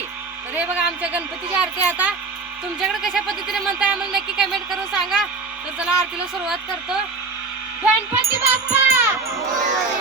आली तर हे बघा आमच्या गणपतीची आरती आता. तुमच्याकडे कशा पद्धतीने म्हणताय आम्हाला नक्की कमेंट करून सांगा. तर चला आरतीला सुरुवात करतो. गणपती बाप्पा!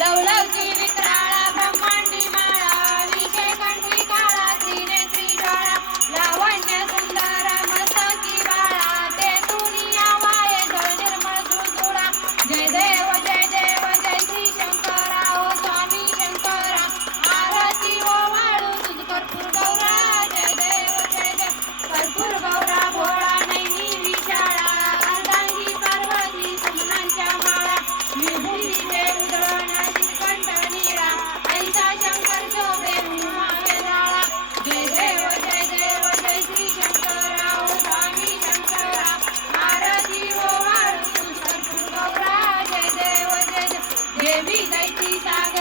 लव लव की Please, Sagar.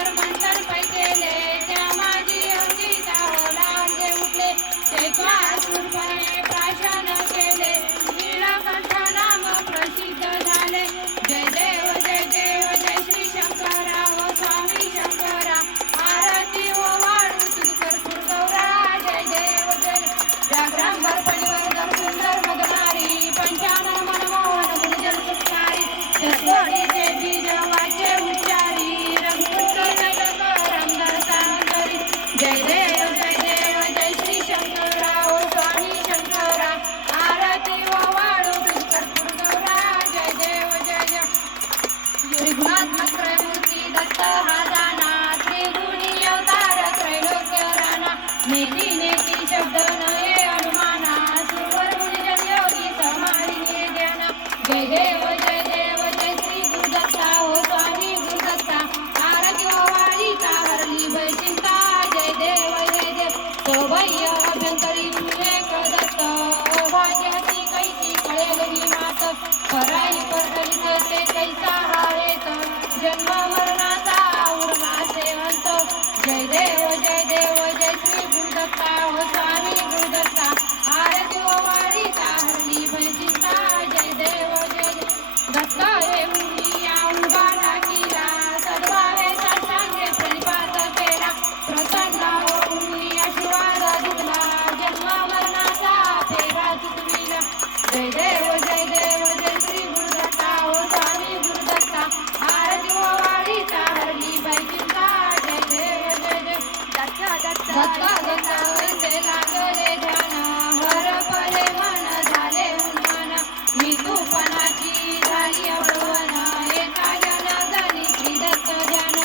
जय देव जय देव जय श्री गुरुदत्ता हो स्वामी. लागले ध्यान हर परे मन झाले उन्हान मी तुपणाची झाली अवळवण एका जनार्दनी श्री दत्त ध्यान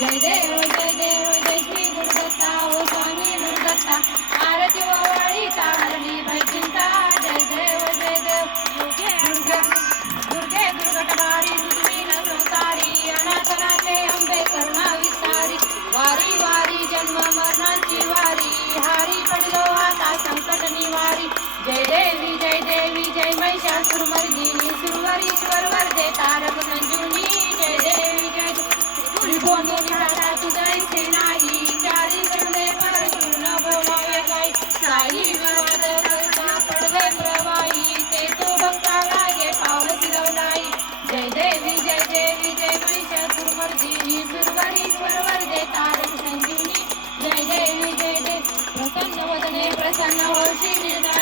जय देव जय देव जय श्री गुरुदत्ता ओ स्वामी गुरुदत्ता आरती शासुरमर्दिनी सुरवरीश्वर वर्दे तारक मंजुनी जय देवी जय त्रिपुरी भूमी खाता साई वाद तो भक्ता लागे पावल फिरवलाई जय देवी देवी जय महिषासुरमर्दिनी सुरवरीश्वर वर्दे तारक संजीवनी जय देवी जय देवी प्रसन्न वदने होशी निर्णय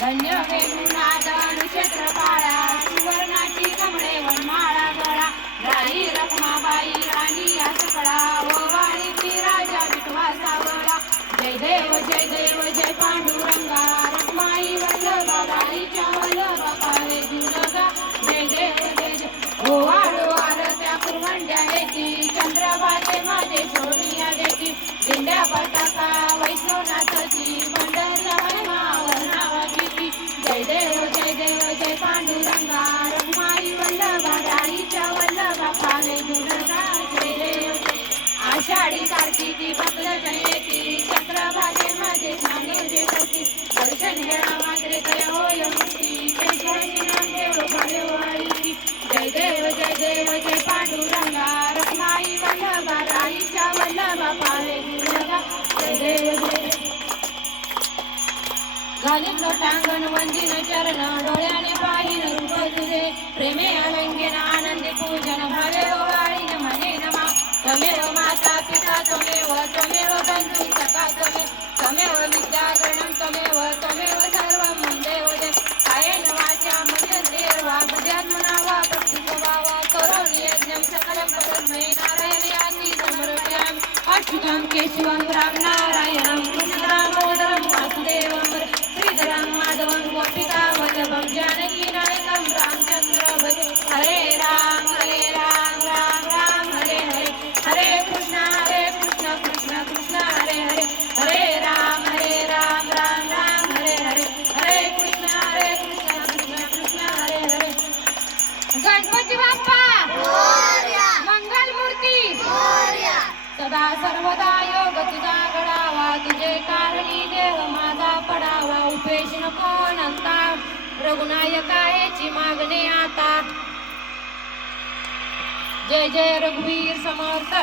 जय जय धन्य क्षेत्रपाळा सुवर्णाची कमळे वनमाळा गळा. राई रखमाबाई राणी या सकळा. ओवाळीची राजा विठवा सावळा जय देव जय देव जय पांडुरंगा. रखमाई वल्लभा राईच्या घालीन लोटांगण वंदिन चरण डोळ्याने पाहिन रूप तुझे. प्रेमे अलंघ्यन आनंदे पूजन भावे वाळीन म्हणे नमा तमेव माता पिता त्वमेव त्वमेव बंधू सखा त्वमेव त्वमेव विद्यागणं त्वमेव त्वमेव सर्वं देव जय. कायेन वाचा मन्यन्तेर्वा बुद्ध्यात्मना वा प्रकृतिवा वा करोमि यज्ञं सकलं परस्मै नारायणयाति समर्पयामि. अच्युतं केशवं राम नारायणं सदा सर्वदा योग तुझा घडावा. तुझे कारणी देह माझा पडावा. उपेश नको अनंता. रघुनायकाची मागणे आता. जय जय रघुवीर समर्थ.